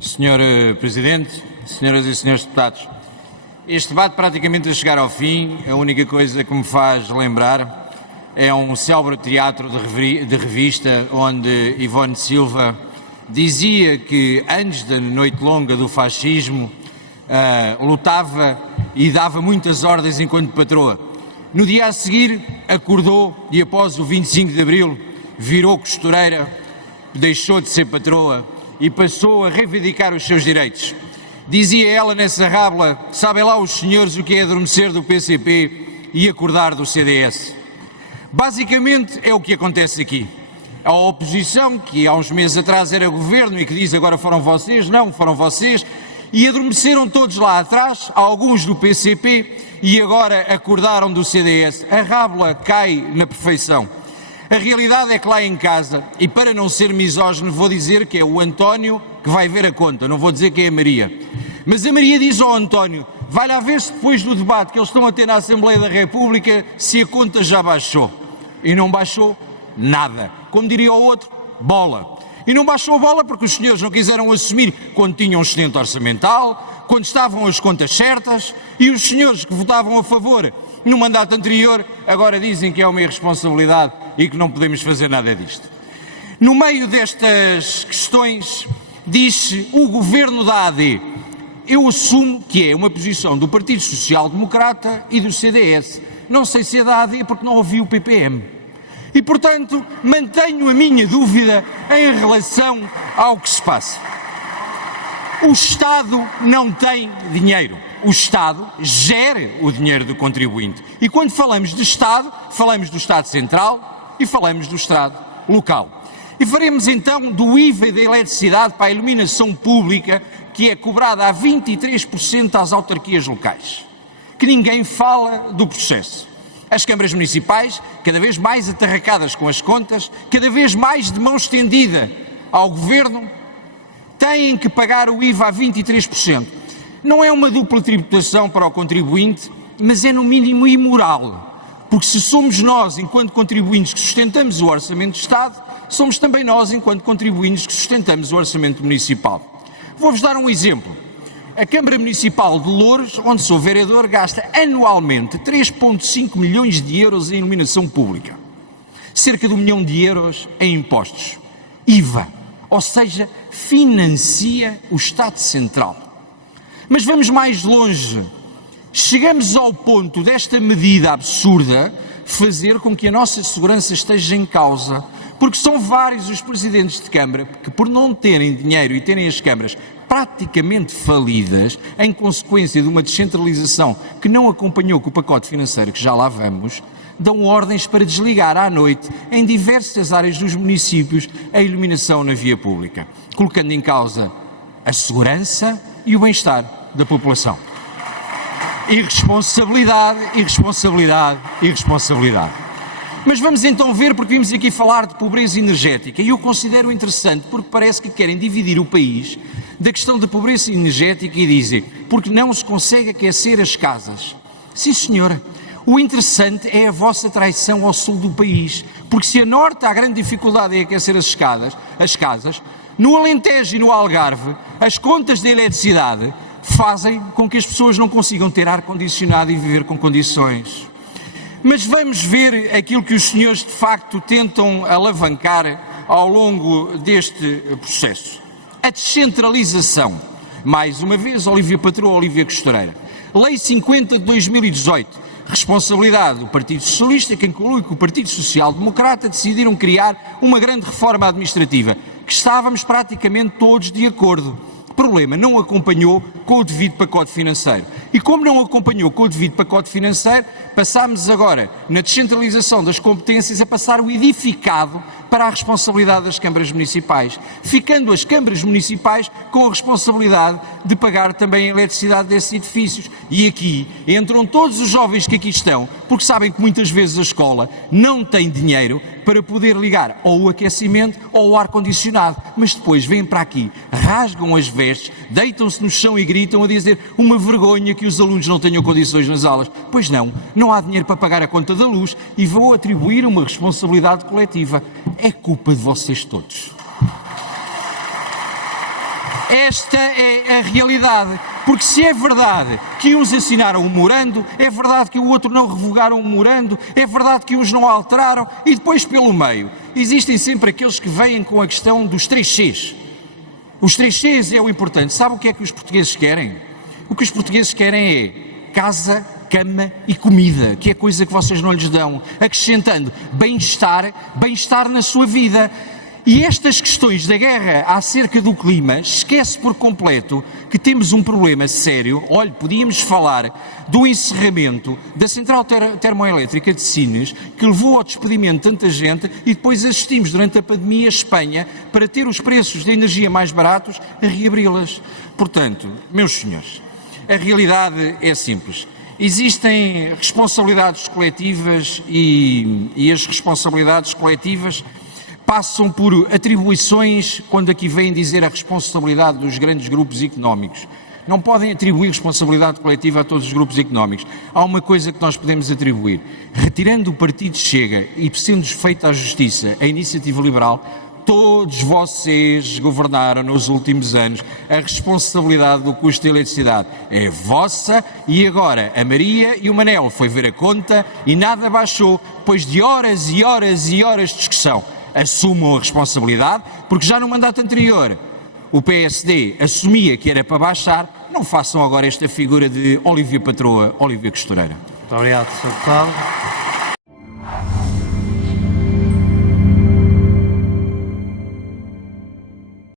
Senhor Presidente, senhoras e senhores deputados, este debate praticamente a chegar ao fim, a única coisa que me faz lembrar é um célebre teatro de revista onde Ivone Silva dizia que antes da noite longa do fascismo lutava e dava muitas ordens enquanto patroa. No dia a seguir acordou e após o 25 de Abril virou costureira, deixou de ser patroa e passou a reivindicar os seus direitos. Dizia ela nessa rábula: sabem lá os senhores o que é adormecer do PCP e acordar do CDS. Basicamente é o que acontece aqui. A oposição, que há uns meses atrás era governo e que diz agora foram vocês, não, foram vocês, e adormeceram todos lá atrás, alguns do PCP, e agora acordaram do CDS. A rábula cai na perfeição. A realidade é que lá em casa, e para não ser misógino vou dizer que é o António que vai ver a conta, não vou dizer que é a Maria. Mas a Maria diz ao António: vai lá ver se depois do debate que eles estão a ter na Assembleia da República se a conta já baixou. E não baixou nada. Como diria o outro, bola. E não baixou a bola porque os senhores não quiseram assumir quando tinham um excedente orçamental, quando estavam as contas certas, e os senhores que votavam a favor no mandato anterior agora dizem que é uma irresponsabilidade e que não podemos fazer nada disto. No meio destas questões, diz o governo da AD. Eu assumo que é uma posição do Partido Social Democrata e do CDS. Não sei se é da AD porque não ouvi o PPM. E, portanto, mantenho a minha dúvida em relação ao que se passa. O Estado não tem dinheiro. O Estado gera o dinheiro do contribuinte. E quando falamos de Estado, falamos do Estado Central e falamos do Estado local. E faremos então do IVA e da eletricidade para a iluminação pública, que é cobrada a 23% às autarquias locais. Que ninguém fala do processo. As câmaras municipais, cada vez mais atarracadas com as contas, cada vez mais de mão estendida ao governo, têm que pagar o IVA a 23%. Não é uma dupla tributação para o contribuinte, mas é no mínimo imoral. Porque se somos nós, enquanto contribuintes, que sustentamos o orçamento do Estado, somos também nós, enquanto contribuintes, que sustentamos o orçamento municipal. Vou-vos dar um exemplo. A Câmara Municipal de Loures, onde sou vereador, gasta anualmente 3,5 milhões de euros em iluminação pública. Cerca de 1 milhão de euros em impostos. IVA, ou seja, financia o Estado Central. Mas vamos mais longe. Chegamos ao ponto desta medida absurda fazer com que a nossa segurança esteja em causa. Porque são vários os presidentes de Câmara que, por não terem dinheiro e terem as câmaras praticamente falidas, em consequência de uma descentralização que não acompanhou com o pacote financeiro, que já lá vamos, dão ordens para desligar à noite, em diversas áreas dos municípios, a iluminação na via pública, colocando em causa a segurança e o bem-estar da população. Irresponsabilidade, irresponsabilidade, irresponsabilidade. Mas vamos então ver, porque vimos aqui falar de pobreza energética, e eu considero interessante porque parece que querem dividir o país da questão da pobreza energética e dizem porque não se consegue aquecer as casas. Sim, senhora, o interessante é a vossa traição ao sul do país, porque se a norte há grande dificuldade em aquecer as casas, no Alentejo e no Algarve, as contas de eletricidade fazem com que as pessoas não consigam ter ar-condicionado e viver com condições. Mas vamos ver aquilo que os senhores de facto tentam alavancar ao longo deste processo. A descentralização. Mais uma vez, Olívia Patroa, Olívia Costureira. Lei 50 de 2018. Responsabilidade do Partido Socialista, que inclui que o Partido Social Democrata decidiram criar uma grande reforma administrativa, que estávamos praticamente todos de acordo. O problema não acompanhou com o devido pacote financeiro. E como não acompanhou com o devido pacote financeiro, passámos agora, na descentralização das competências, a passar o edificado para a responsabilidade das câmaras municipais, ficando as câmaras municipais com a responsabilidade de pagar também a eletricidade desses edifícios. E aqui entram todos os jovens que aqui estão, porque sabem que muitas vezes a escola não tem dinheiro para poder ligar ou o aquecimento ou o ar-condicionado, mas depois vêm para aqui, rasgam as vestes, deitam-se no chão e gritam a dizer uma vergonha que os alunos não tenham condições nas aulas. Pois não, não há dinheiro para pagar a conta da luz e vou atribuir uma responsabilidade coletiva. É culpa de vocês todos. Esta é a realidade, porque se é verdade que uns assinaram um memorando, é verdade que o outro não revogaram um memorando, é verdade que uns não alteraram, e depois pelo meio existem sempre aqueles que vêm com a questão dos 3 Cs. Os 3 Cs é o importante. Sabe o que é que os portugueses querem? O que os portugueses querem é casa, cama e comida, que é coisa que vocês não lhes dão, acrescentando bem-estar na sua vida. E estas questões da guerra acerca do clima, esquece por completo que temos um problema sério. Olhe, podíamos falar do encerramento da central termoelétrica de Sines, que levou ao despedimento de tanta gente, e depois assistimos durante a pandemia a Espanha, para ter os preços de energia mais baratos, a reabri-las. Portanto, meus senhores, a realidade é simples. Existem responsabilidades coletivas e as responsabilidades coletivas passam por atribuições, quando aqui vêm dizer a responsabilidade dos grandes grupos económicos. Não podem atribuir responsabilidade coletiva a todos os grupos económicos. Há uma coisa que nós podemos atribuir. Retirando o Partido Chega e sendo feita a justiça, a iniciativa liberal, todos vocês governaram nos últimos anos. A responsabilidade do custo da eletricidade é vossa, e agora a Maria e o Manel foi ver a conta e nada baixou, depois de horas e horas e horas de discussão. Assumam a responsabilidade, porque já no mandato anterior o PSD assumia que era para baixar. Não façam agora esta figura de Olívia Patroa, Olívia Costureira. Muito obrigado, Sr. Deputado.